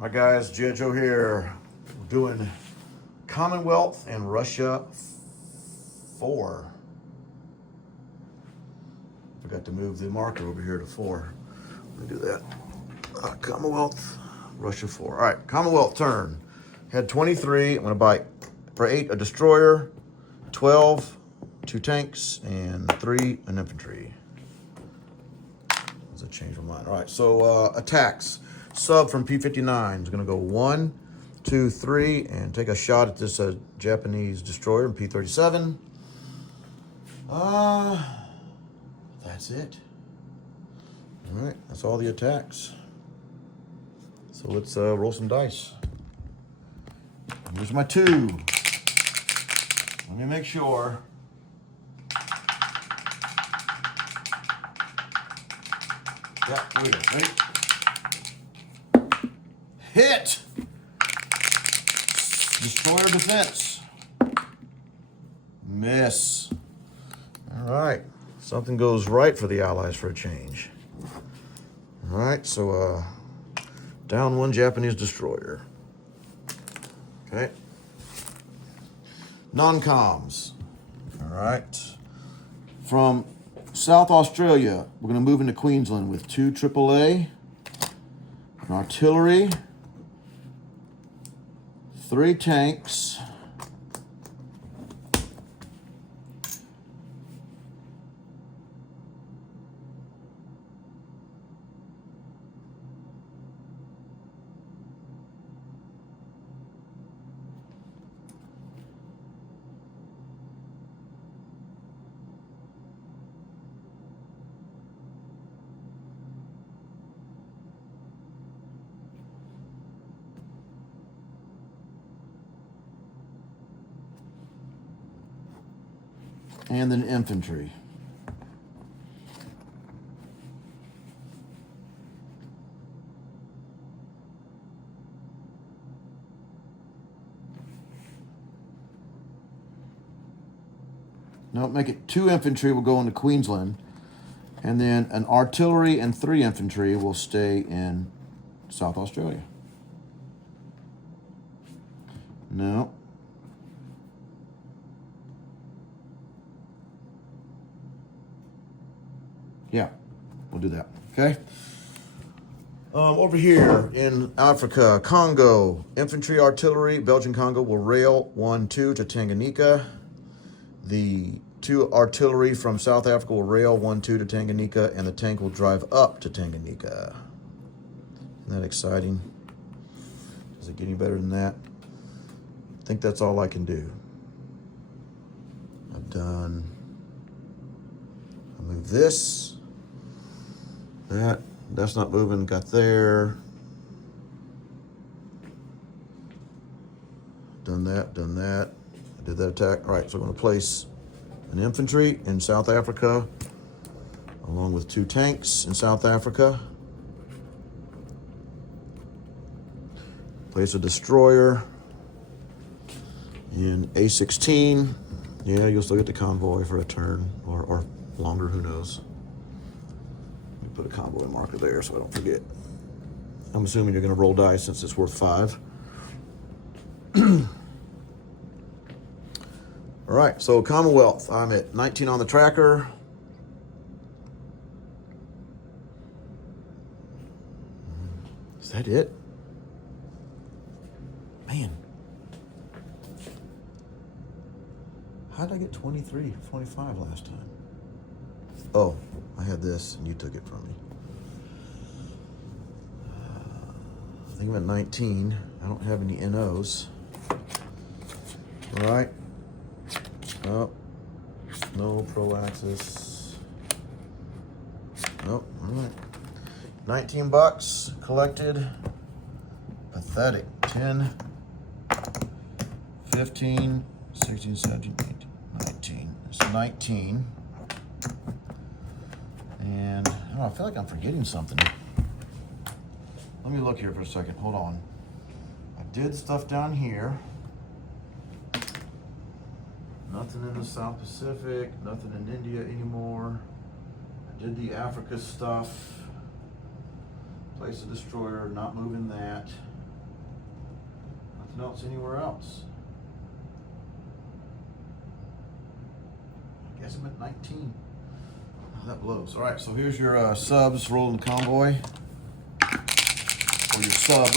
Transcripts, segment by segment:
Hi guys, G.I. Joe here. We're doing Commonwealth and Russia 4. Forgot to move the marker over here to 4. Let me do that. Commonwealth, Russia 4. All right, Commonwealth turn. Had 23. I'm going to buy for 8 a destroyer, 12 2 tanks, and 3 an infantry. Let's change my mind. All right, so attacks. Sub from P-59 is going to go 1, 2, 3, and take a shot at this Japanese destroyer in P-37. That's it. All right, that's all the attacks. So let's roll some dice. Here's my 2. Let me make sure. Yeah, here we go. Ready? Hit! Destroyer defense. Miss. All right. Something goes right for the Allies for a change. All right, so down 1 Japanese destroyer. Okay. Non-coms. All right. From South Australia, we're going to move into Queensland with 2 AAA, an artillery, 3 tanks, and then infantry. No, make it 2 infantry will go into Queensland, and then an artillery and 3 infantry will stay in South Australia. No. Yeah, we'll do that. Okay. Over here in Africa, Congo, infantry, artillery, Belgian Congo will rail 1, 2 to Tanganyika. The 2 artillery from South Africa will rail 1, 2 to Tanganyika, and the tank will drive up to Tanganyika. Isn't that exciting? Does it get any better than that? I think that's all I can do. I've done. I'll move this. That's not moving. Got there. Done that. Done that. I did that attack. All right, so I'm going to place an infantry in South Africa, along with 2 tanks in South Africa. Place a destroyer in A16. Yeah, you'll still get the convoy for a turn, or longer, who knows. Let me put a convoy marker there so I don't forget. I'm assuming you're going to roll dice since it's worth 5. All right, so Commonwealth, I'm at 19 on the tracker. Is that it? Man. How did I get 23, 25 last time? Oh, I had this and you took it from me. I think I'm at 19. I don't have any NOs. All right. Oh, no pro-axis. Nope, all right. 19 bucks collected. Pathetic. 10, 15, 16, 17, 18, 19. It's 19. And I don't know, I feel like I'm forgetting something. Let me look here for a second. Hold on. I did stuff down here. Nothing in the South Pacific, nothing in India anymore. I did the Africa stuff. Place a destroyer, not moving that. Nothing else anywhere else. I guess I'm at 19. Oh, that blows. All right, so here's your subs rolling the convoy. Or your sub.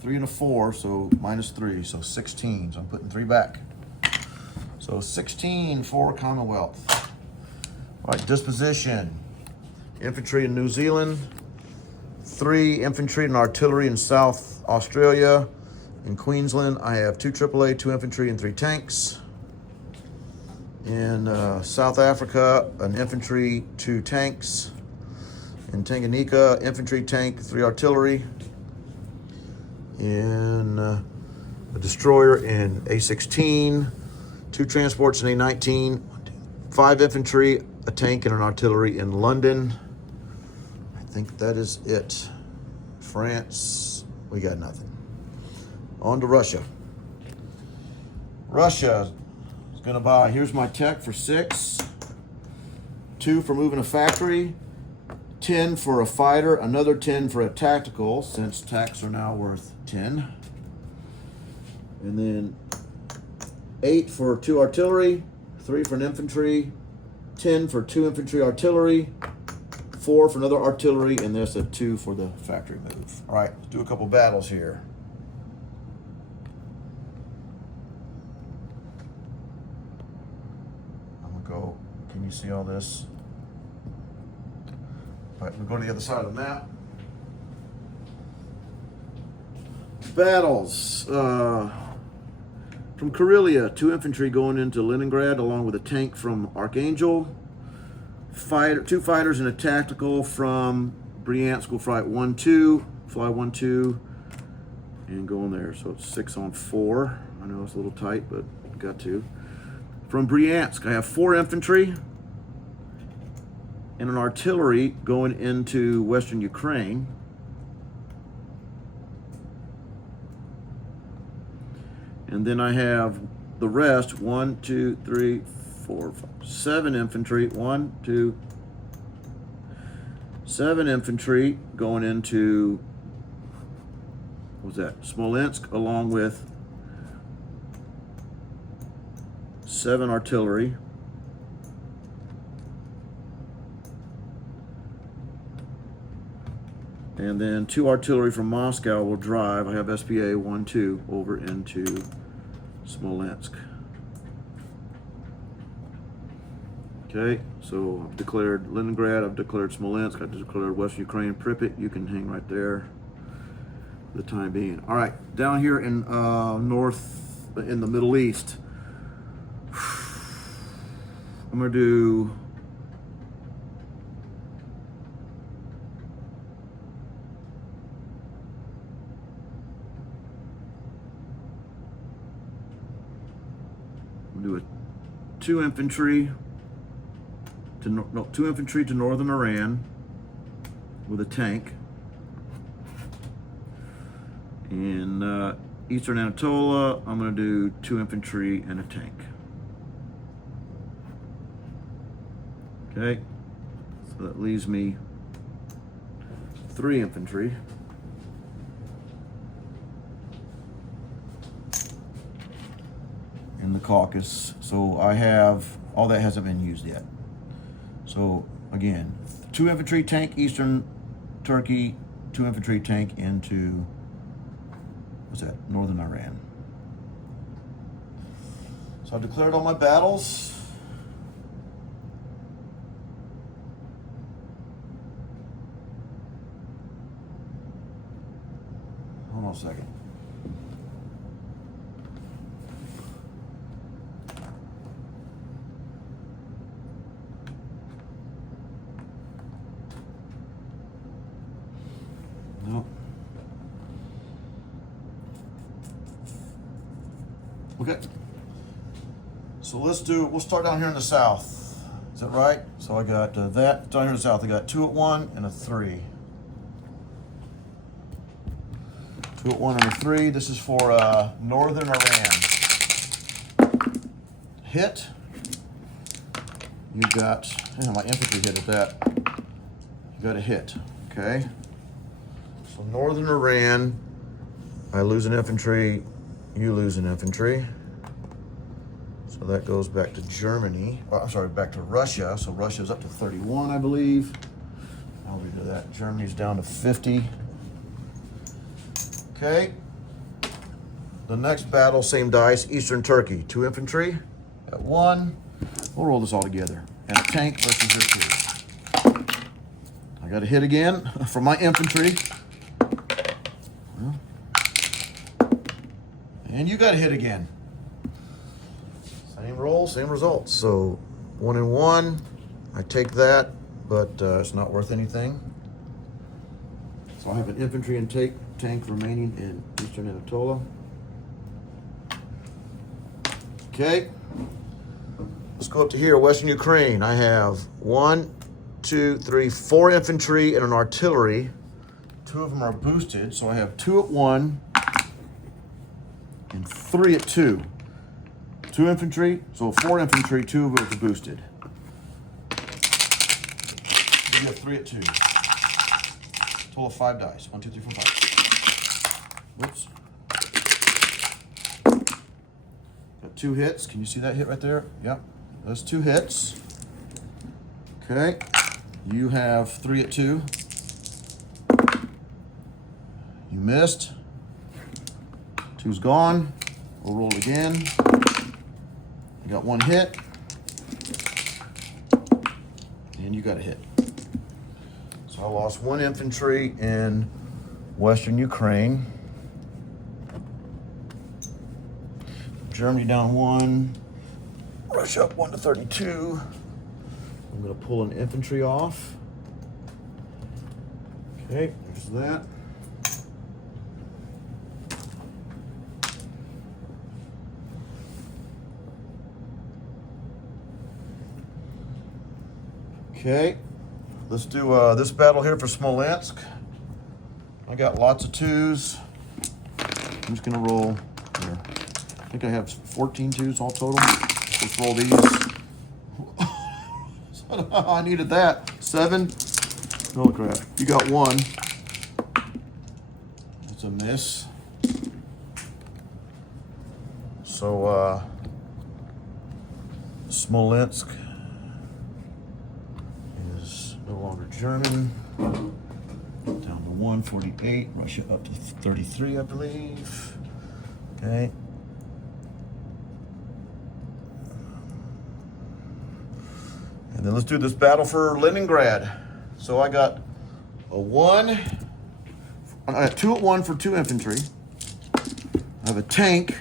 3 and a 4, so -3, so 16. So I'm putting 3 back. So 16 for Commonwealth. All right, disposition. Infantry in New Zealand. 3 infantry and artillery in South Australia. In Queensland, I have 2 AAA, 2 infantry, and 3 tanks. In South Africa, an infantry, 2 tanks. In Tanganyika, infantry, tank, 3 artillery. In a destroyer in A16, 2 transports in A19, 5 infantry, a tank, and an artillery in London. I think that is it. France, we got nothing. On to Russia. Russia is going to buy, here's my tech for 6, 2 for moving a factory, 10 for a fighter, another 10 for a tactical, since tacks are now worth 10. And then 8 for 2 artillery, 3 for an infantry, 10 for 2 infantry artillery, 4 for another artillery, and there's a 2 for the factory move. All right, let's do a couple battles here. I'm gonna go, can you see all this? All right, we'll go to the other side of the map. Battles. From Karelia, 2 infantry going into Leningrad, along with a tank from Archangel. 2 fighters and a tactical from Bryansk will fly 1-2, fly 1-2, and go in there. So it's 6 on 4. I know it's a little tight, but got to. From Bryansk, I have 4 infantry and an artillery going into Western Ukraine. And then I have the rest, 1, 2, 3, 4, 5, 7 infantry, 1, 2, 7 infantry going into, what was that, Smolensk, along with 7 artillery. And then 2 artillery from Moscow will drive, I have SPA 1, 2, over into Smolensk. Okay, so I've declared Leningrad, I've declared Smolensk, I've declared West Ukraine, Pripyat. You can hang right there for the time being. All right, down here in in the Middle East, I'm gonna do a 2 infantry to 2 infantry to northern Iran with a tank. In eastern Anatolia, I'm going to do 2 infantry and a tank. Okay, so that leaves me 3 infantry. In the Caucasus, so I have, all that hasn't been used yet. So again, 2 infantry tank, eastern Turkey, 2 infantry tank into, what's that, northern Iran. So I've declared all my battles. Hold on a second. No. Okay. So we'll start down here in the south. Is that right? So I got that down here in the south. I got 2 at 1 and a 3. 2 at 1 and a 3. This is for northern Iran. Hit. You got, my infantry hit at that. You got a hit. Okay. So northern Iran, I lose an infantry, you lose an infantry. So that goes back to Germany. Oh, I'm sorry, back to Russia. So Russia's up to 31, I believe. I'll redo that. Germany's down to 50. Okay. The next battle, same dice, Eastern Turkey. 2 infantry at 1. We'll roll this all together. And a tank versus your 2. I got a hit again from my infantry. Well, and you got a hit again. Same roll, same results. So 1 and 1. I take that, but it's not worth anything. So I have an infantry and tank remaining in Eastern Anatolia. Okay. Let's go up to here, Western Ukraine. I have 1, 2, 3, 4 infantry and an artillery. 2 of them are boosted, so I have 2 at 1 and 3 at 2. 2 infantry, so 4 infantry, 2 of it are boosted. You have 3 at 2. Total of 5 dice. 1, 2, 3, 4, 5. Whoops. Got 2 hits. Can you see that hit right there? Yep. Those 2 hits. Okay. You have 3 at 2. You missed. 2's gone. We'll roll again. You got 1 hit. And you got a hit. So I lost 1 infantry in Western Ukraine. Germany down 1. Russia up 1 to 32. I'm going to pull an infantry off. Okay, there's that. Okay, let's do this battle here for Smolensk. I got lots of 2s. I'm just gonna roll here. I think I have 14 2s all total. Let's roll these. I needed that. 7. Oh crap, you got 1. That's a miss. So Smolensk is no longer German. Down to 148. Russia up to 33, I believe. Okay. And then let's do this battle for Leningrad. So I got a 1. I have 2 at 1 for 2 infantry. I have a tank.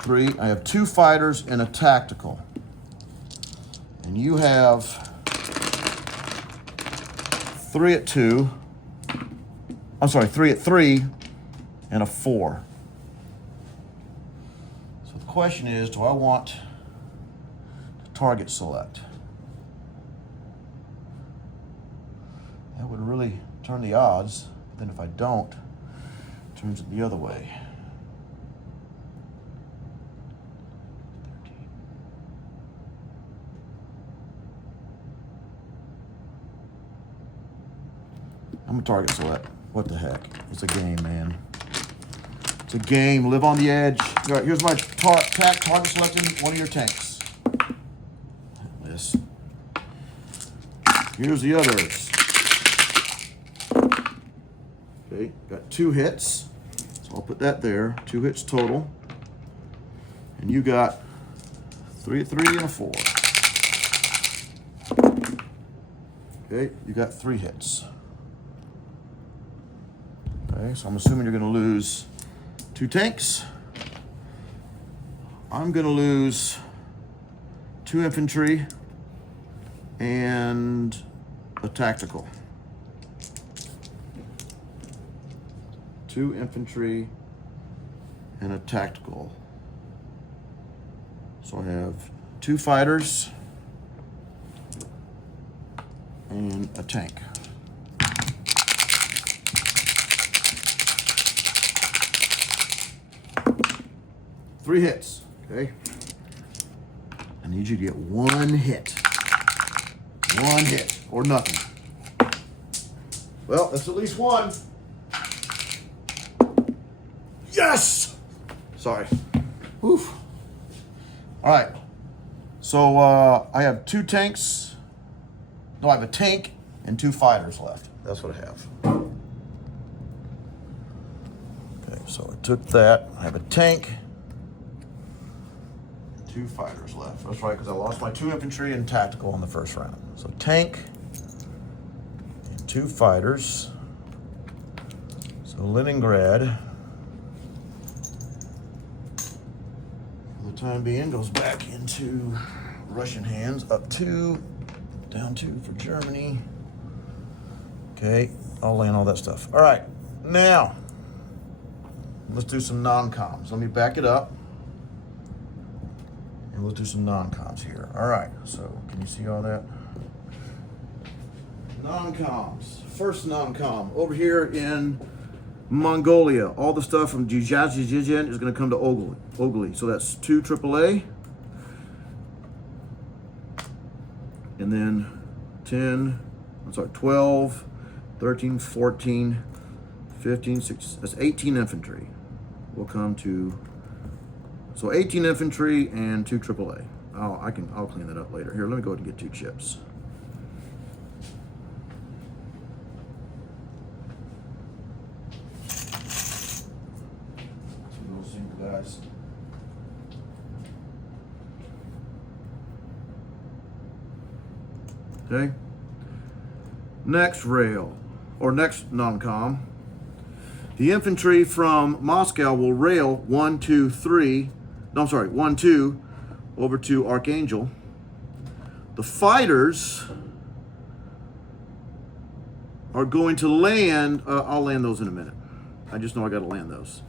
3. I have 2 fighters and a tactical. And you have 3 at 2. I'm sorry, 3 at 3 and a 4. So the question is, do I want to target select? That would really turn the odds. Then if I don't, it turns it the other way. I'm gonna target select. What the heck? It's a game, man. It's a game. Live on the edge. All right, here's my target selecting one of your tanks. This. Here's the others. Okay, got 2 hits. So I'll put that there. 2 hits total. And you got 3 at 3 and a 4. Okay, you got 3 hits. Okay, so I'm assuming you're going to lose 2 tanks. I'm going to lose 2 infantry and a tactical. 2 infantry and a tactical. So I have 2 fighters and a tank. Three hits, okay? I need you to get 1 hit. 1 hit, or nothing. Well, that's at least 1. Yes! Sorry. Woof. All right. So I have 2 tanks. No, I have a tank and 2 fighters left. That's what I have. Okay, so I took that. I have a tank. 2 fighters left. That's right, because I lost my 2 infantry and tactical in the first round. So tank and 2 fighters. So Leningrad, for the time being, goes back into Russian hands. Up 2, down 2 for Germany. Okay, I'll land all that stuff. All right, now let's do some non-coms. Let me back it up. And we'll do some non-coms here. All right, so can you see all that? Non-coms. First non-com over here in Mongolia. All the stuff from Jijin is going to come to Ogli. So that's 2 AAA. And then 12, 13, 14, 15, 16. That's 18 infantry. Will come to. So 18 infantry and 2 AAA. I'll clean that up later. Here, let me go ahead and get 2 chips. Those single guys. Okay. Next rail, or next non-com. The infantry from Moscow will rail 1, 2, 3. No, I'm sorry, 1, 2 over to Archangel. The fighters are going to land. I'll land those in a minute. I just know I got to land those.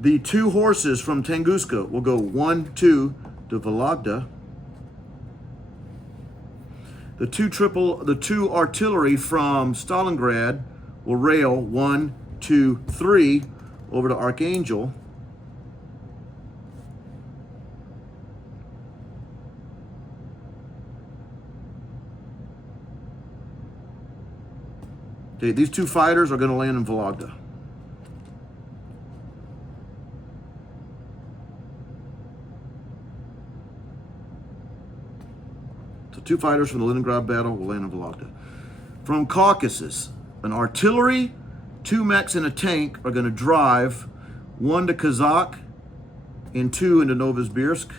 The 2 horses from Tunguska will go 1, 2 to Vologda. The 2 artillery from Stalingrad will rail 1, 2, 3 over to Archangel. Okay, these 2 fighters are going to land in Vologda. So 2 fighters from the Leningrad battle will land in Vologda. From Caucasus, an artillery, 2 mechs and a tank are going to drive 1 to Kazakh and 2 into Novosibirsk.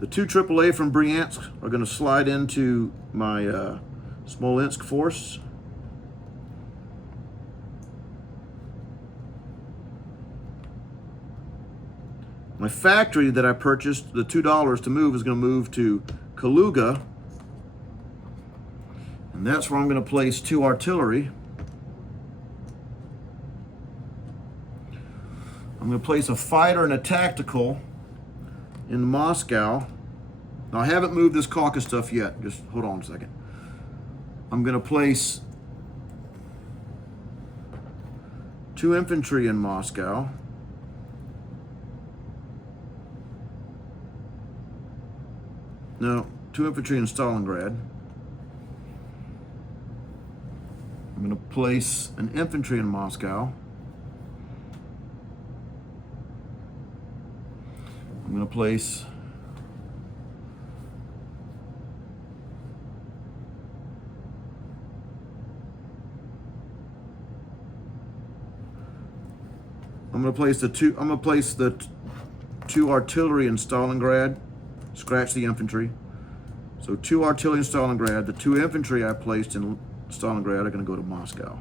The 2 AAA from Bryansk are going to slide into my Smolensk force. My factory that I purchased, the $2 to move, is going to move to Kaluga. And that's where I'm going to place 2 artillery. I'm going to place a fighter and a tactical in Moscow. Now, I haven't moved this Caucasus stuff yet. Just hold on a second. I'm going to place 2 infantry in Moscow. No, 2 infantry in Stalingrad. I'm going to place an infantry in Moscow. I'm going to place the 2 artillery in Stalingrad. Scratch the infantry. So 2 artillery in Stalingrad. The 2 infantry I placed in Stalingrad are going to go to Moscow.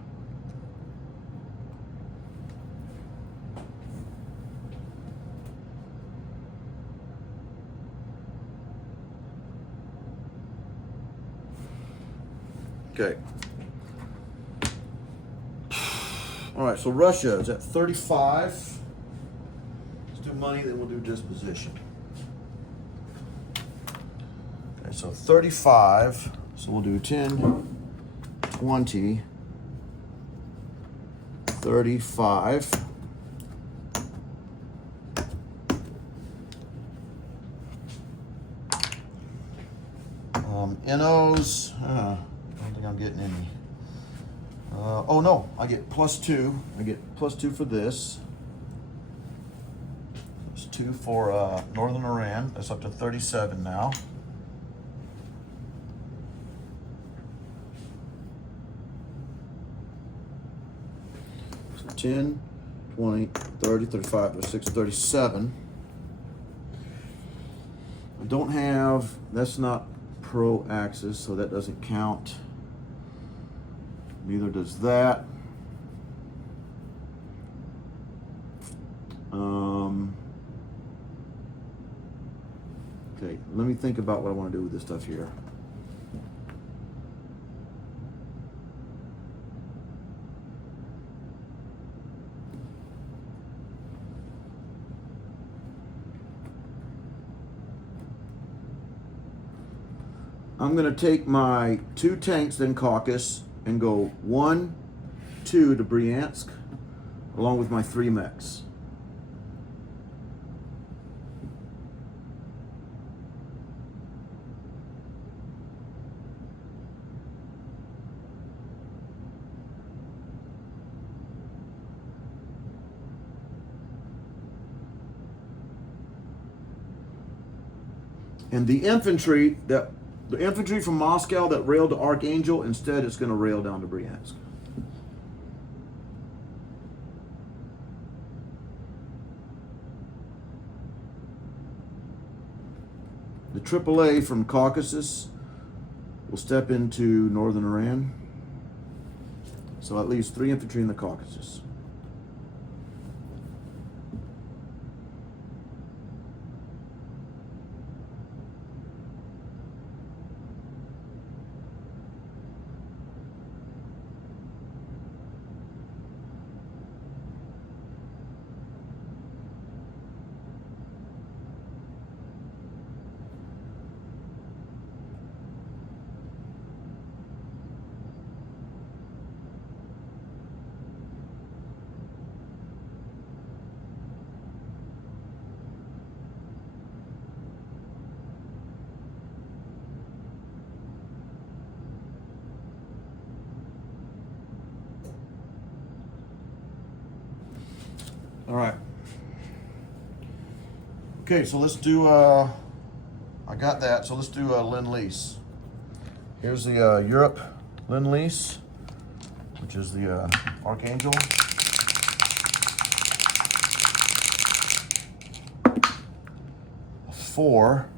Okay. All right, so Russia is at 35. Let's do money, then we'll do disposition. Okay, so 35. So we'll do 10, 20, 35. NOs, I don't think I'm getting any. Oh no, I get +2. I get +2 for this. It's 2 for Northern Iran. That's up to 37 now. So 10, 20, 30, 35, 36, 37. I don't have, that's not pro axis, so that doesn't count. Neither does that. Okay, let me think about what I want to do with this stuff here. I'm going to take my 2 tanks in Caucasus and go 1, 2 to Bryansk, along with my 3 mechs. And the infantry from Moscow that railed to Archangel, instead it's going to rail down to Bryansk. The AAA from Caucasus will step into Northern Iran. So at least 3 infantry in the Caucasus. All right. Okay, so let's do, I got that, so let's do Lend-Lease. Here's the Europe Lend-Lease, which is the Archangel. A 4,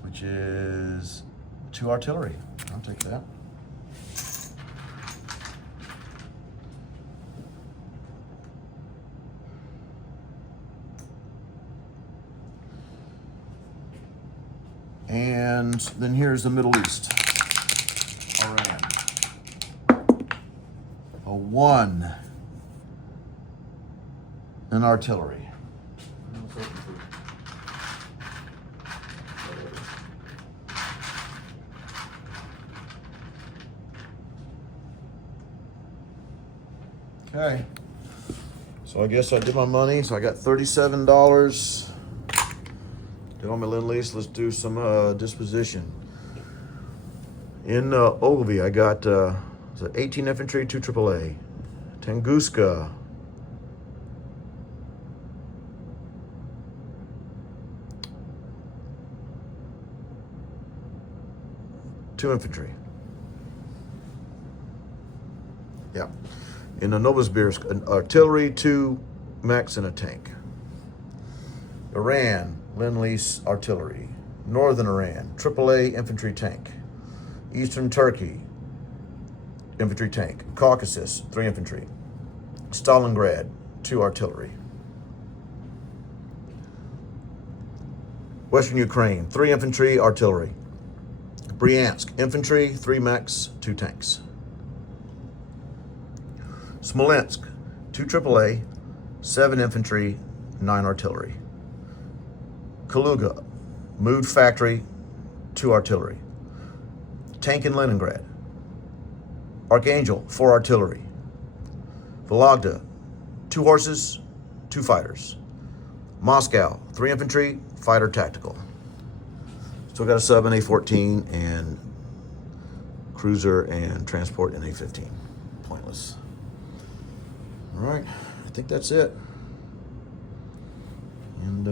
which is 2 artillery. I'll take that. And then here's the Middle East, Iran. A 1 in artillery. Okay, so I guess I did my money. So I got $37. Did all my Lend-Lease. Let's do some disposition. In Ogilvy, I got 18 infantry, 2 AAA. Tunguska, 2 infantry. Yeah. In the Novosibirsk, an artillery, 2 mechs, and a tank. Iran, Lend-Lease artillery. Northern Iran, AAA infantry tank. Eastern Turkey, infantry tank. Caucasus, 3 infantry. Stalingrad, 2 artillery. Western Ukraine, 3 infantry, artillery. Bryansk, infantry, 3 mechs, 2 tanks. Smolensk, 2 AAA, 7 infantry, 9 artillery. Kaluga, moved factory, 2 artillery. Tank in Leningrad. Archangel, 4 artillery. Vologda, 2 horses, 2 fighters. Moscow, 3 infantry, fighter tactical. Still got a sub in A-14 and cruiser and transport in A-15. Pointless. All right, I think that's it. And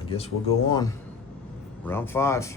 I guess we'll go on. Round 5.